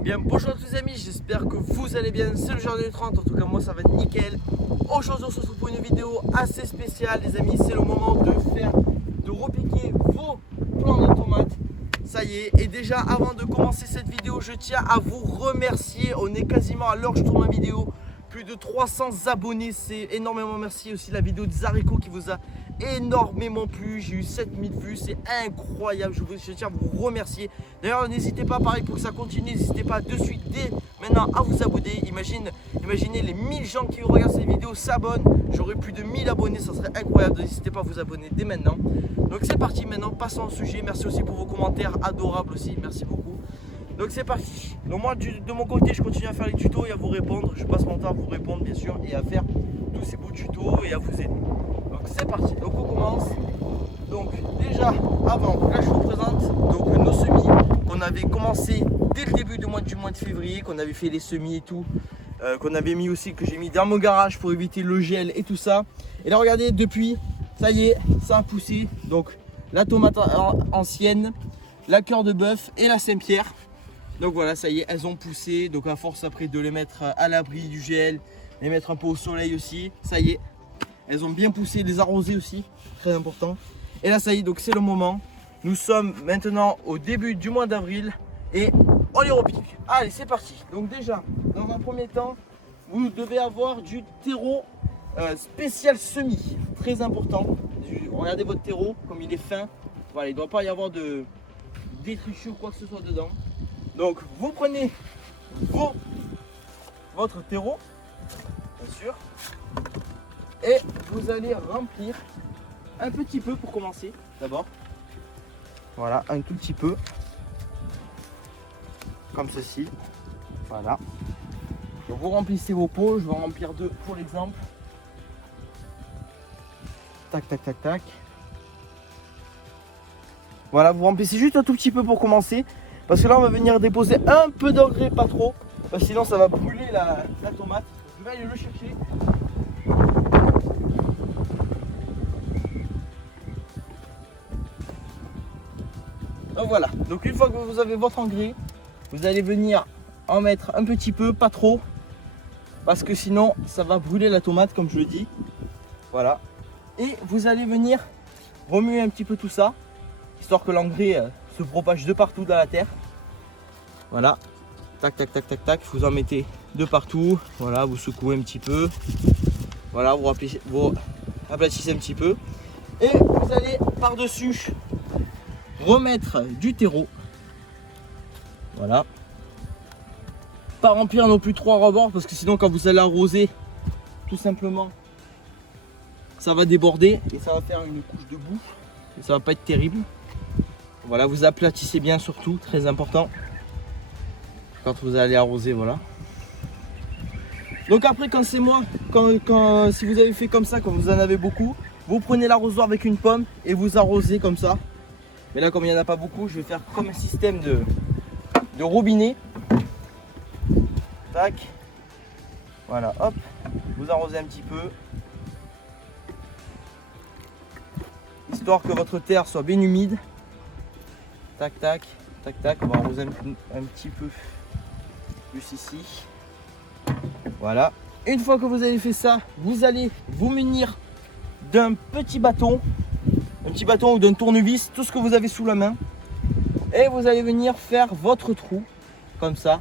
Eh bien bonjour à tous les amis, j'espère que vous allez bien, c'est le Jardin du 30, en tout cas moi ça va nickel. Aujourd'hui on se retrouve pour une vidéo assez spéciale les amis, c'est le moment de repiquer vos plants de tomates. Ça y est, et déjà avant de commencer cette vidéo, je tiens à vous remercier, on est quasiment à l'heure où je tourne ma vidéo. Plus de 300 abonnés, c'est énormément merci. Aussi la vidéo des haricots qui vous a énormément plu. J'ai eu 7000 vues, c'est incroyable. Je tiens à vous remercier. D'ailleurs, n'hésitez pas, pareil, pour que ça continue, n'hésitez pas de suite, dès maintenant, à vous abonner. Imaginez les 1000 gens qui regardent cette vidéo s'abonnent. J'aurai plus de 1000 abonnés, ça serait incroyable. N'hésitez pas à vous abonner dès maintenant. Donc c'est parti maintenant, passons au sujet. Merci aussi pour vos commentaires adorables aussi, merci beaucoup. Donc c'est parti. Donc moi de mon côté je continue à faire les tutos et à vous répondre. Je passe mon temps à vous répondre bien sûr et à faire tous ces beaux tutos et à vous aider. Donc c'est parti. Donc on commence. Donc déjà avant, là je vous présente donc nos semis qu'on avait commencé dès le début du mois de février, qu'on avait fait les semis et tout, qu'on avait mis aussi, que j'ai mis dans mon garage pour éviter le gel et tout ça. Et là regardez, depuis ça y est, ça a poussé. Donc la tomate ancienne, la cœur de bœuf et la Saint-Pierre. Donc voilà, ça y est, elles ont poussé. Donc à force après de les mettre à l'abri du gel, les mettre un peu au soleil aussi, ça y est, elles ont bien poussé, les arroser aussi, très important. Et là ça y est, donc c'est le moment. Nous sommes maintenant au début du mois d'avril et on les repique. Allez, c'est parti. Donc déjà, dans un premier temps, vous devez avoir du terreau spécial semis, très important. Regardez votre terreau, comme il est fin. Voilà, il ne doit pas y avoir de détritus ou quoi que ce soit dedans. Donc vous prenez votre terreau, bien sûr, et vous allez remplir un petit peu pour commencer d'abord. Voilà, un tout petit peu, comme ceci. Voilà. Donc vous remplissez vos pots, je vais en remplir deux pour l'exemple. Tac, tac, tac, tac. Voilà, vous remplissez juste un tout petit peu pour commencer. Parce que là on va venir déposer un peu d'engrais, pas trop, parce que sinon ça va brûler la tomate. Je vais aller le chercher. Donc voilà, donc une fois que vous avez votre engrais, vous allez venir en mettre un petit peu, pas trop, parce que sinon ça va brûler la tomate comme je le dis. Voilà, et vous allez venir remuer un petit peu tout ça, histoire que l'engrais se propage de partout dans la terre. Voilà, tac tac tac tac tac, vous en mettez de partout. Voilà, vous secouez un petit peu. Voilà, vous aplatissez un petit peu. Et vous allez par-dessus remettre du terreau. Voilà. Pas remplir non plus 3 rebords parce que sinon quand vous allez arroser, tout simplement, ça va déborder et ça va faire une couche de boue. Et ça va pas être terrible. Voilà, vous aplatissez bien surtout, très important. Quand vous allez arroser, voilà. Donc après quand c'est moi, si vous avez fait comme ça, quand vous en avez beaucoup, vous prenez l'arrosoir avec une pomme et vous arrosez comme ça. Mais là comme il n'y en a pas beaucoup, je vais faire comme un système de robinet. Tac. Voilà, hop, vous arrosez un petit peu. Histoire que votre terre soit bien humide. Tac, tac, tac, tac, on va arroser un petit peu. Plus ici. Voilà. Une fois que vous avez fait ça, vous allez vous munir d'un petit bâton. Un petit bâton ou d'un tournevis, tout ce que vous avez sous la main. Et vous allez venir faire votre trou. Comme ça.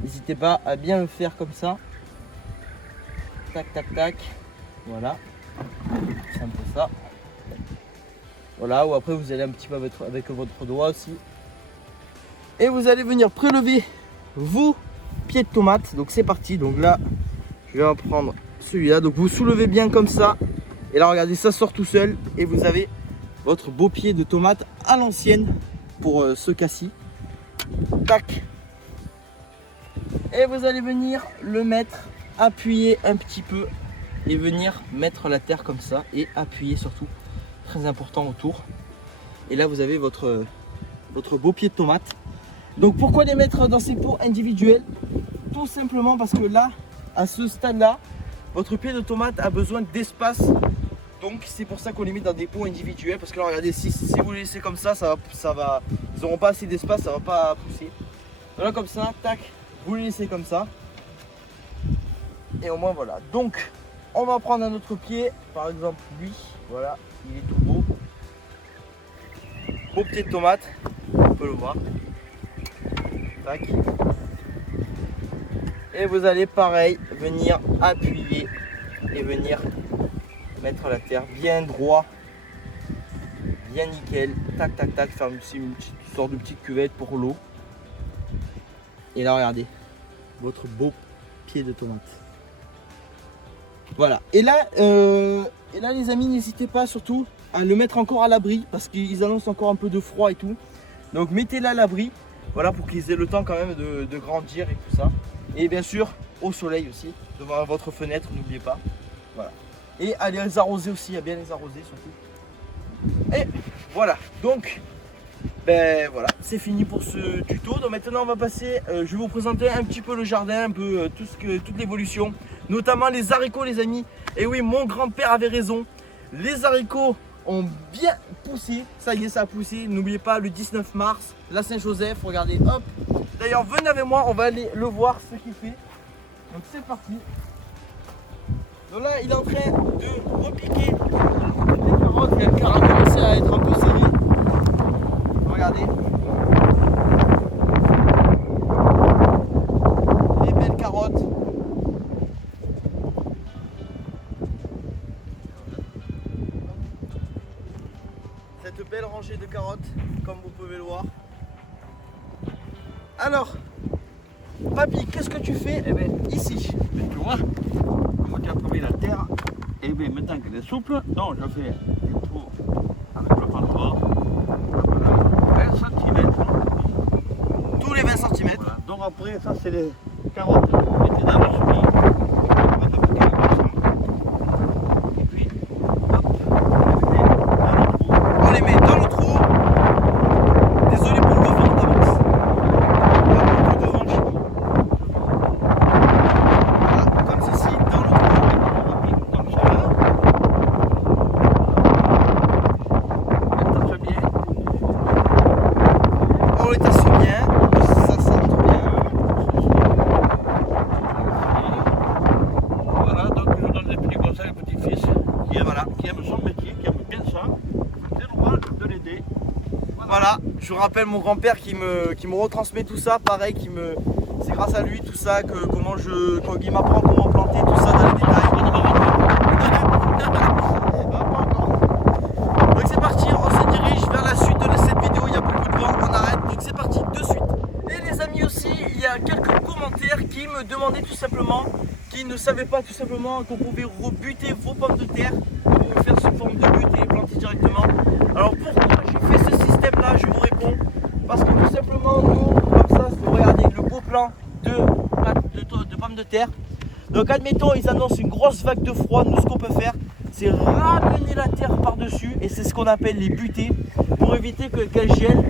N'hésitez pas à bien le faire comme ça. Tac, tac, tac. Voilà. C'est un peu ça. Voilà. Ou après vous allez un petit peu avec votre doigt aussi. Et vous allez venir prélever vos pieds de tomate. Donc c'est parti. Donc là je vais en prendre celui-là. Donc vous soulevez bien comme ça. Et là regardez, ça sort tout seul. Et vous avez votre beau pied de tomate à l'ancienne pour ce cas-ci. Tac. Et vous allez venir le mettre, appuyer un petit peu. Et venir mettre la terre comme ça. Et appuyer surtout. Très important autour. Et là vous avez votre beau pied de tomate. Donc pourquoi les mettre dans ces pots individuels? Tout simplement parce que là, à ce stade-là, votre pied de tomate a besoin d'espace. Donc c'est pour ça qu'on les met dans des pots individuels. Parce que là, regardez, si vous les laissez comme ça, ils n'auront pas assez d'espace, ça ne va pas pousser. Voilà, comme ça, tac, vous les laissez comme ça. Et au moins voilà. Donc on va prendre un autre pied, par exemple lui, voilà, il est tout beau. Beau pied de tomate, on peut le voir. Tac. Et vous allez pareil venir appuyer et venir mettre la terre bien droit, bien nickel, tac tac tac, faire une sorte de petite cuvette pour l'eau. Et là regardez, votre beau pied de tomate. Voilà, et là les amis, n'hésitez pas surtout à le mettre encore à l'abri parce qu'ils annoncent encore un peu de froid et tout. Donc mettez-le à l'abri, voilà, pour qu'ils aient le temps quand même de grandir et tout ça. Et bien sûr au soleil aussi, devant votre fenêtre, n'oubliez pas. Voilà. Et à les arroser aussi, à bien les arroser surtout. Et voilà, donc ben voilà, c'est fini pour ce tuto. Donc maintenant on va passer, je vais vous présenter un petit peu le jardin, un peu toute l'évolution, notamment les haricots les amis. Et oui, mon grand-père avait raison, les haricots ont bien poussé, ça y est, ça a poussé. N'oubliez pas le 19 mars, la Saint-Joseph, regardez, hop. D'ailleurs venez avec moi, on va aller le voir ce qu'il fait. Donc c'est parti. Donc là il est en train de repiquer les carottes, et le carré commencé à être un peu serré. Regardez. Les belles carottes. Cette belle rangée de carottes, comme vous pouvez le voir. Alors, papy, qu'est-ce que tu fais ici? Tu vois, comme tu as trouvé la terre, et bien maintenant qu'elle est souple, donc je fais un trou avec le passoire, voilà, 20 cm. Tous les 20 cm. Voilà. Donc après, ça c'est les carottes qui étaient dans le semis. Et puis, hop, On les met dans le trou. Désolé pour le vent d'avance. Pas beaucoup de vent chez nous. Voilà, comme ceci, dans le trou. comme ça. Ça fait bien. On les tasse bien. Ça rentre bien. Voilà, donc je donne des petits conseils au petit-fils qui aime son métier, qui aime bien ça. C'est normal de l'aider. Voilà, je vous rappelle mon grand-père qui me retransmet tout ça, pareil, c'est grâce à lui tout ça qu'il m'apprend comment planter tout ça dans les détails. Donc c'est parti, on se dirige vers la suite de cette vidéo, il y a beaucoup de vent, on arrête, donc c'est parti de suite. Et les amis aussi, il y a quelques commentaires qui me demandaient tout simplement, qui ne savaient pas tout simplement qu'on pouvait rebuter vos pommes de terre, pour faire sous forme de butte et planter directement. Alors pourquoi j'ai fait ce système là, je vous réponds, parce que tout simplement nous, comme ça, regardez le beau plan de pommes de terre. Donc admettons, ils annoncent une grosse vague de froid, nous ce qu'on peut faire, c'est ramener la terre par-dessus, et c'est ce qu'on appelle les butées, pour éviter qu'elle gèle.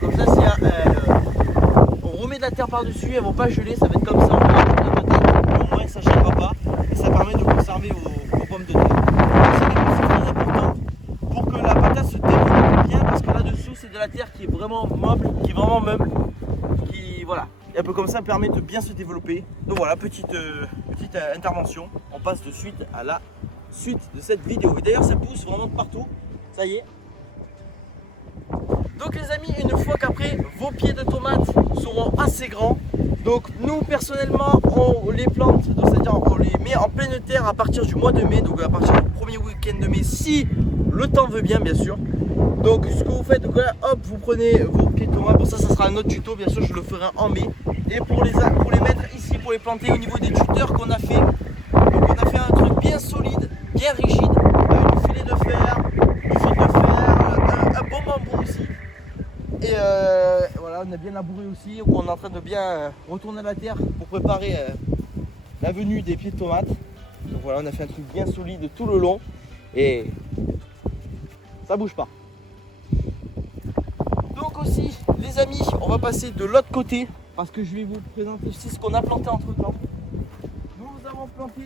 Comme ça, si on remet de la terre par-dessus, elles ne vont pas geler, ça va être comme ça, on va mettre la patate, au moins ça ne gèle pas, et ça permet de conserver vos pommes de terre. C'est très important pour que la patate se développe bien, parce que là-dessous, c'est de la terre qui est vraiment meuble, qui est vraiment meuble, qui, voilà. Et un peu comme ça permet de bien se développer. Donc voilà, petite intervention. On passe de suite à la suite de cette vidéo. Et d'ailleurs, ça pousse vraiment de partout. Ça y est. Donc les amis, une fois qu'après vos pieds de tomates seront assez grands, donc nous personnellement on les plante, c'est-à-dire on les met en pleine terre à partir du mois de mai, donc à partir du premier week-end de mai, si le temps veut bien sûr. Donc ce que vous faites, donc là, hop, vous prenez vos pieds de tomates, bon ça sera un autre tuto, bien sûr je le ferai en mai. Et pour les mettre ici, pour les planter au niveau des tuteurs qu'on a fait, donc on a fait un truc bien solide, bien rigide, avec du filet de fer, un bon bambou aussi. Et voilà, on a bien labouré aussi, donc on est en train de bien retourner la terre pour préparer la venue des pieds de tomates. Donc voilà, on a fait un truc bien solide tout le long et ça bouge pas. Donc aussi les amis, on va passer de l'autre côté parce que je vais vous présenter aussi ce qu'on a planté entre temps. Nous avons planté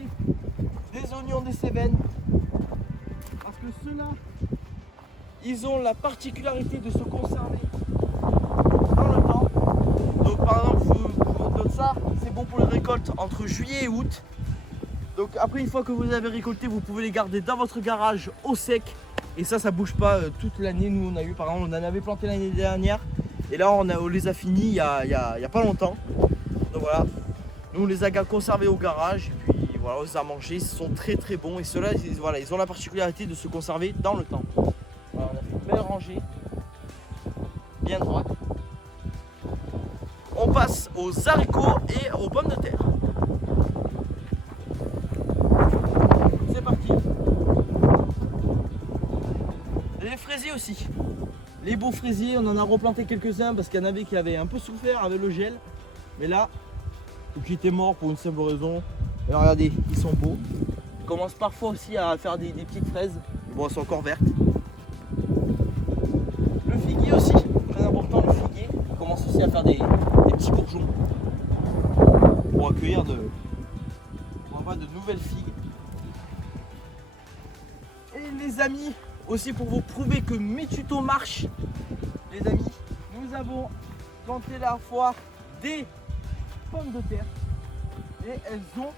des oignons de Cévennes parce que ceux-là, ils ont la particularité de se conserver dans le temps. Donc par exemple, je vous donne ça, récolte entre juillet et août. Donc après, une fois que vous les avez récoltés, vous pouvez les garder dans votre garage au sec. Et ça bouge pas toute l'année. Nous, on a eu, par exemple, on en avait planté l'année dernière. Et là, on les a finis il y a pas longtemps. Donc voilà, nous on les a conservés au garage. Et puis voilà, on les a mangés. Ils sont très très bons. Et ceux-là, voilà, ils ont la particularité de se conserver dans le temps. Voilà, on a fait une belle rangée. Bien droite. On passe aux haricots et aux pommes de terre. C'est parti. Les fraisiers aussi. Les beaux fraisiers, on en a replanté quelques-uns parce qu'il y en avait qui avaient un peu souffert avec le gel. Mais là, qui étaient morts pour une simple raison. Et regardez, ils sont beaux. Ils commencent parfois aussi à faire des petites fraises. Bon, elles sont encore vertes. Le figuier aussi, très important le figuier. Il commence aussi à faire des petits bourgeons. Pour accueillir de nouvelles figues. Et les amis, aussi pour vous prouver que mes tutos marchent, les amis, nous avons planté la fois des pommes de terre et elles ont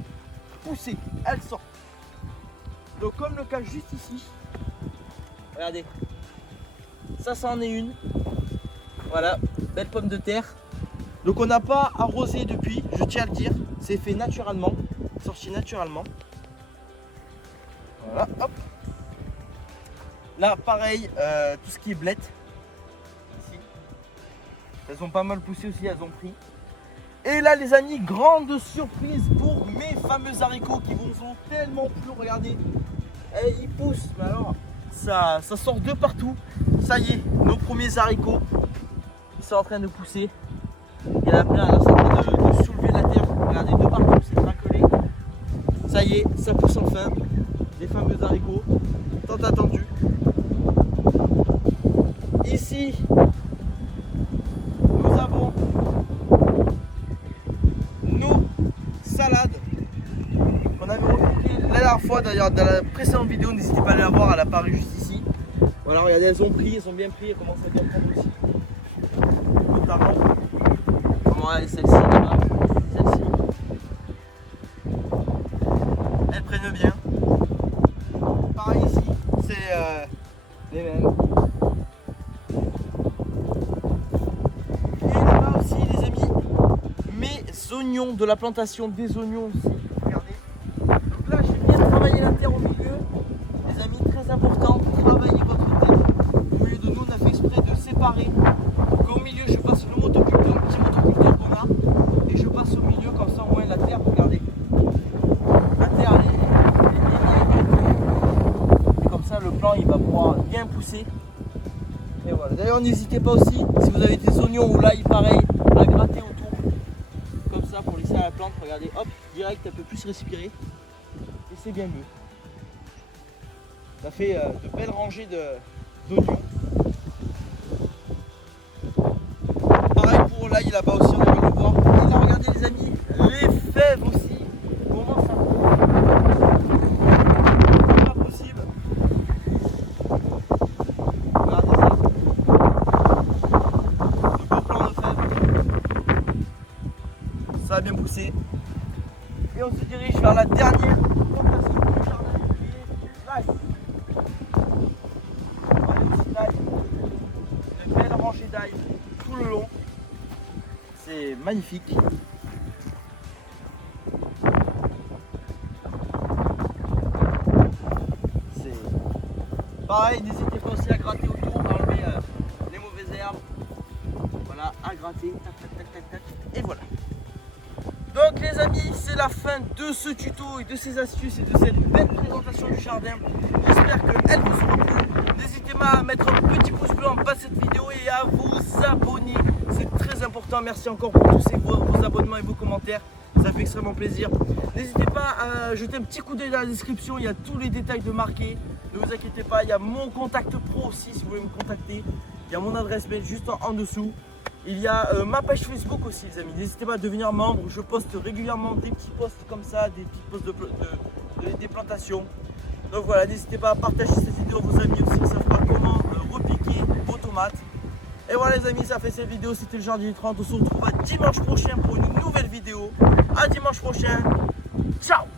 poussé, elles sortent. Donc comme le cas juste ici, regardez, ça en est une. Voilà, belle pomme de terre. Donc on n'a pas arrosé depuis, je tiens à le dire, c'est fait naturellement, sorti naturellement. Voilà, hop. Là pareil, tout ce qui est blette, ici, elles ont pas mal poussé aussi, elles ont pris. Et là les amis, grande surprise pour mes fameux haricots qui vous ont tellement plu, regardez. Et ils poussent, mais alors ça sort de partout. Ça y est, nos premiers haricots, ils sont en train de pousser. Il y en a plein, là, c'est en train de soulever la terre. Regardez, de partout, c'est craquelé. Ça y est, ça pousse enfin. Les fameux haricots, tant attendus. Ici, nous avons nos salades qu'on avait repliquées la dernière fois. D'ailleurs, dans la précédente vidéo, n'hésitez pas à aller la voir, elle apparaît juste ici. Voilà, regardez, elles ont pris, elles sont bien pris, elles commencent à bien prendre aussi. Notamment, ouais, celle-ci là-bas, celle-ci. Elles prennent bien. Pareil ici, c'est les mêmes. Oignons de la plantation des oignons aussi, regardez. Donc là j'ai bien travaillé la terre au milieu, les amis, très important, travaillez votre terre. Au milieu de nous on a fait exprès de séparer. Donc au milieu je passe le motoculteur, le petit motoculteur qu'on a, et je passe au milieu comme ça au moins la terre, regardez. La terre elle est bien. Et comme ça le plant il va pouvoir bien pousser. Et voilà. D'ailleurs n'hésitez pas aussi, si vous avez des oignons ou l'ail pareil, à gratter autour. Comme ça pour laisser à la plante, regardez, hop, direct, elle peut plus respirer et c'est bien mieux. Ça fait de belles rangées d'oignons. Pareil pour l'ail là-bas aussi, on a vu le voir. Et là, regardez les amis, les fèves aussi. Comment ça c'est pas possible. Regardez ça. De beaux plants de fèves. Ça a bien poussé. Et on se dirige vers la dernière plantation du jardin qui est l'ail. Regardez aussi l'ail. Une belle rangée d'ail tout le long. C'est magnifique. C'est pareil, n'hésitez pas aussi à gratter autour, à enlever les mauvaises herbes. Voilà, à gratter, tac tac tac tac tac. Et voilà. Donc les amis, c'est la fin de ce tuto et de ces astuces et de cette belle présentation du jardin. J'espère qu'elle vous aura plu. N'hésitez pas à mettre un petit pouce bleu en bas de cette vidéo et à vous abonner. C'est très important. Merci encore pour tous vos abonnements et vos commentaires. Ça fait extrêmement plaisir. N'hésitez pas à jeter un petit coup d'œil dans la description. Il y a tous les détails de marqués. Ne vous inquiétez pas, il y a mon contact pro aussi si vous voulez me contacter. Il y a mon adresse mail juste en dessous. Il y a ma page Facebook aussi les amis, n'hésitez pas à devenir membre, je poste régulièrement des petits posts comme ça, des petits posts des plantations. Donc voilà, n'hésitez pas à partager cette vidéo à vos amis aussi, ça fera comment repiquer vos tomates. Et voilà les amis, ça fait cette vidéo, c'était le Jardinier 30, on se retrouve dimanche prochain pour une nouvelle vidéo. à dimanche prochain. Ciao.